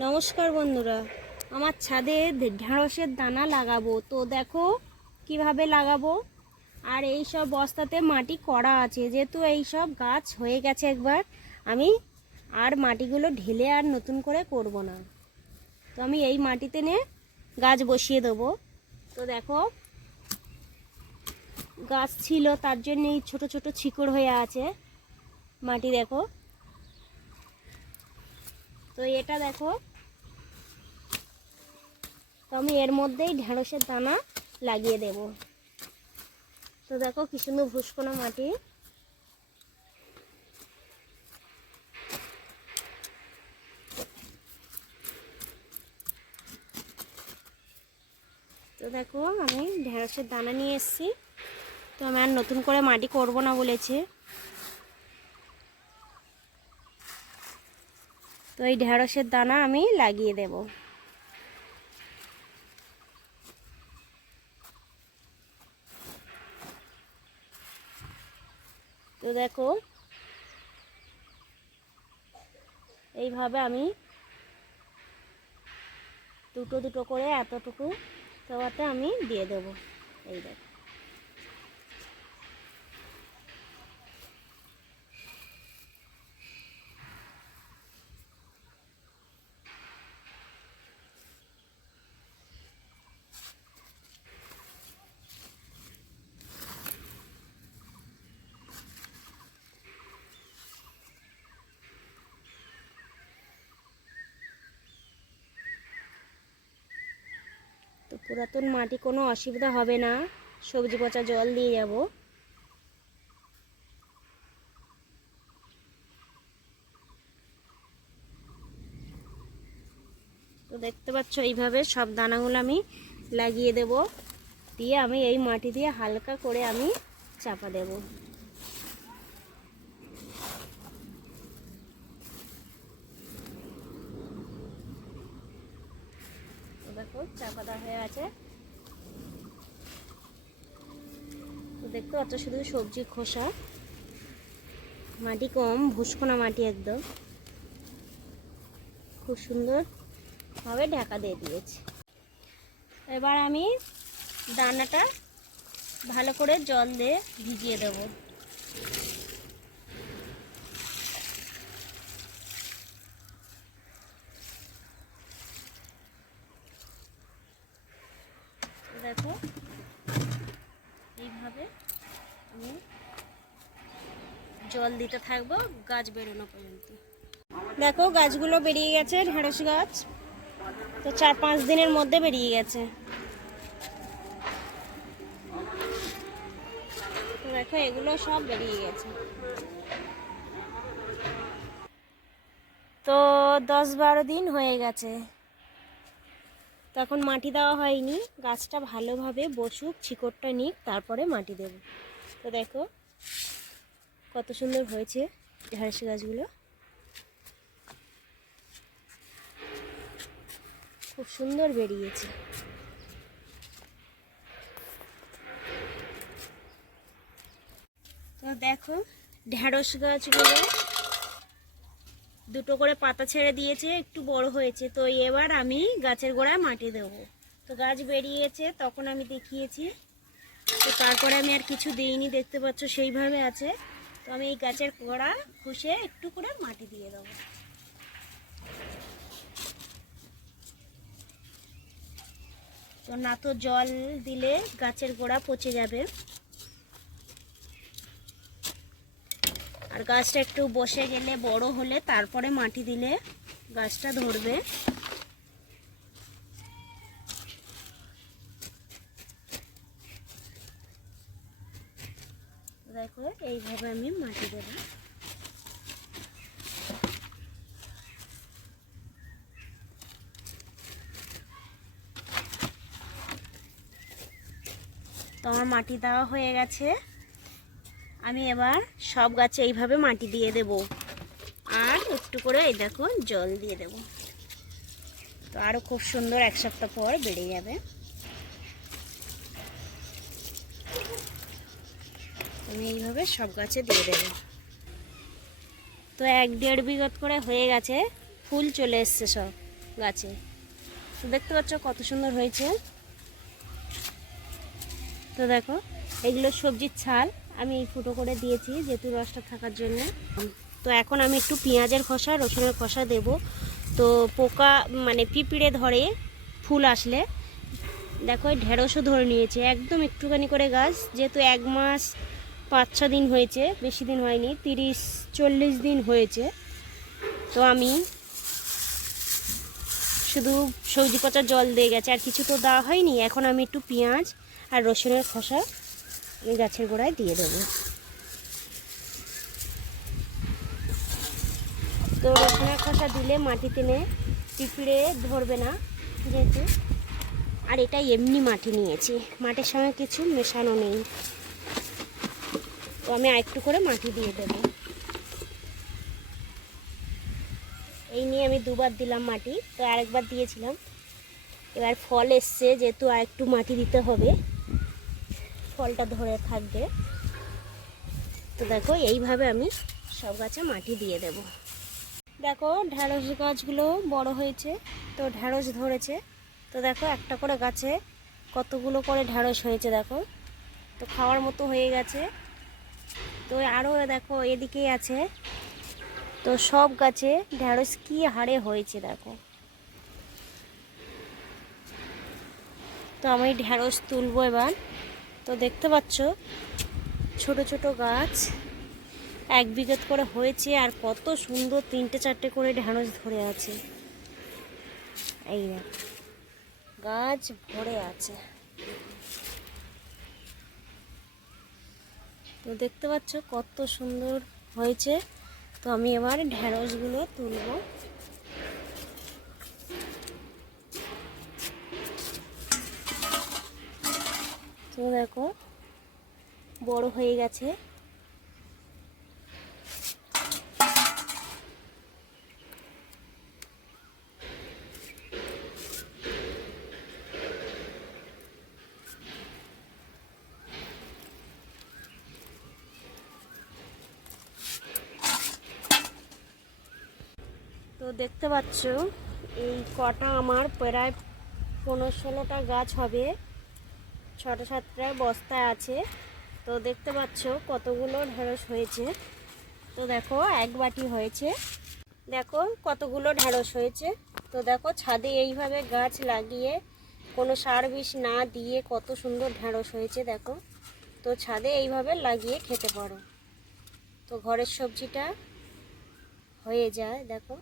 নমস্কার বন্ধুরা, আমার ছাদে ঢেঁড়সের দানা লাগাবো। তো দেখো কীভাবে লাগাবো? আর এই সব বস্তাতে মাটি করা আছে, যেহেতু এই সব গাছ হয়ে গেছে একবার, আমি আর মাটিগুলো ঢেলে আর নতুন করে করব না। তো আমি এই মাটিতে নে গাছ বসিয়ে দেবো। তো দেখো, গাছ ছিল, তার জন্য এই ছোটো ছোটো শিকড় হয়ে আছে। মাটি দেখো। তো এটা দেখো। তো আমি এর মধ্যেই ঢেঁড়সের দানা লাগিয়ে দেব। তো দেখো কি সুন্দর ভুসকোনা মাটি। তো দেখো আমি ঢেঁড়সের দানা নিয়ে এসেছি। তো আমি আর নতুন করে মাটি করব না বলেছে। তো এই ঢেঁড়সের দানা আমি লাগিয়ে দেব। তো দেখো, এইভাবে আমি দুটো দুটো করে এতটুকু তাওয়াতে আমি দিয়ে দেব। এই দেখো তো পুরাতন মাটি কোনো অসুবিধা হবে না। সবজি পচা জল দিয়ে যাব। তো দেখতে পাচ্ছ এইভাবে সব দানাগুলো আমি লাগিয়ে দেব। দিয়ে আমি এই মাটি দিয়ে হালকা করে আমি চাপা দেব। দেখো চাপা দেওয়া হয়ে আছে। দেখতে পাচ্ছ, শুধু সবজি খোসা। মাটি কম, ভুসকোনা মাটি একদম। খুব সুন্দর ভাবে ঢাকা দিয়ে দিয়েছি। এবার আমি দানাটা ভালো করে জল দিয়ে ভিজিয়ে দেব দেখো এইভাবে আমি জল দিতে থাকব, গাছ বেরোনো পর্যন্ত। দেখো, গাছগুলো বেরিয়ে গেছে, ঢেঁড়স গাছ। তো চার পাঁচ দিনের মধ্যে বেরিয়ে গেছে। দেখো, এগুলো সব বেরিয়ে গেছে। তো দশ বারো দিন হয়ে গেছে। তখন মাটি দেওয়া হয়নি। গাছটা ভালোভাবে বসুক, শিকড়টা নিক, তারপরে মাটি দেব। তো দেখো কত সুন্দর হয়েছে ঢেঁড়স গাছগুলো। খুব সুন্দর বেরিয়েছে। তো দেখো ঢেঁড়স গাছগুলো দুটো করে পাতা ছেড়ে দিয়েছে, একটু বড় হয়েছে। তো এবার আমি গাছের গোড়ায় মাটি দেবো। তো গাছ বেরিয়েছে, তখন আমি দেখিয়েছি। তো তারপরে আমি আর কিছু দিইনি, দেখতে পাচ্ছ সেইভাবে আছে। তো আমি এই গাছের গোড়া খুশে একটু করে মাটি দিয়ে দেবো। তো না তো জল দিলে গাছের গোড়া পচে যাবে। আর গাছটা একটু বসে গেলে বড় হলে তারপরে মাটি দিলে গাছটা ধরবে। দেখো এইভাবে আমি মাটি দেবো। তো আমার মাটি দেওয়া হয়ে গেছে। আমি এবার সব গাছে এইভাবে মাটি দিয়ে দেব। আর একটু করে এই দেখো জল দিয়ে দেব। তো আরও খুব সুন্দর এক সপ্তাহ পর বেড়ে যাবে। আমি এইভাবে সব গাছে দিয়ে দেবো। তো এক দেড় বিঘত করে হয়ে গেছে, ফুল চলে এসছে সব গাছে। তো দেখতে পাচ্ছ কত সুন্দর হয়েছে। তো দেখো, এগুলো সবজির ছাল আমি এই ফুটো করে দিয়েছি যেহেতু রসটা থাকার জন্য। তো এখন আমি একটু পেঁয়াজের খোসা, রসুনের খোসা দেব। তো পোকা মানে পিঁপড়ে ধরে ফুল আসলে। দেখো ঢেঁড়সও ধরে নিয়েছে। একদম একটুখানি করে গাছ, যেহেতু এক মাস পাঁচ ছ দিন হয়েছে, বেশি দিন হয়নি, তিরিশ, চল্লিশ দিন হয়েছে। তো আমি শুধু সবজি পচা জল দিয়ে গেছে, আর কিছু তো দেওয়া হয়নি। এখন আমি একটু পেঁয়াজ আর রসুনের খোসা এই গাছের গোড়ায় দিয়ে দেবো। তো রসুনের খোসা দিলে মাটিতে নে, পিঁপড়ে ধরবে না যেহেতু। আর এটা এমনি মাটি নিয়েছি, মাটির সঙ্গে কিছু মেশানো নেই। আমি আরেকটু করে মাটি দিয়ে দেবো। এই নিয়ে আমি দুবার দিলাম মাটি, তো আরেকবার দিয়েছিলাম। এবার ফল এসছে, যেহেতু আরেকটু মাটি দিতে হবে, ফলটা ধরে থাকবে। তো দেখো, এইভাবে আমি সব গাছে মাটি দিয়ে দেব। দেখো, ঢ্যাঁড়স গাছগুলো বড় হয়েছে, তো ঢ্যাঁড়স ধরেছে। তো দেখো, একটা করে গাছে কতগুলো করে ঢ্যাঁড়স হয়েছে দেখো। তো খাওয়ার মতো হয়ে গেছে। তো আরও দেখো এদিকেই আছে। তো সব গাছে ঢ্যাঁড়স কি হারে হয়েছে দেখো। তো আমি ঢ্যাঁড়স তুলবো এবার। তো দেখতে পাচ্ছ, ছোট ছোট গাছ এক বিঘত করে হয়েছে আর কত সুন্দর তিনটে চারটে করে ঢ্যাঁড়স ধরে আছে। এই গাছ ভরে আছে। তো দেখতে পাচ্ছ কত সুন্দর হয়েছে। তো আমি এবার ঢ্যাঁড়সগুলো তুলব। তো দেখো, বড় হয়ে গেছে। দেখতে পাচ্ছ, এই কটা আমার প্রায় পনেরো ষোলোটা গাছ হবে। ছটা সাতটা বস্তায় আছে। তো দেখতে পাচ্ছ কতগুলো ঢেঁড়স হয়েছে। তো দেখো, এক বাটি হয়েছে। দেখো কতগুলো ঢেঁড়স হয়েছে। তো দেখো ছাদে এইভাবে গাছ লাগিয়ে কোনো সার বিষ না দিয়ে কত সুন্দর ঢেঁড়স হয়েছে, দেখো। তো ছাদে এইভাবে লাগিয়ে খেতে পারো। তো ঘরের সবজিটা হয়ে যায়, দেখো।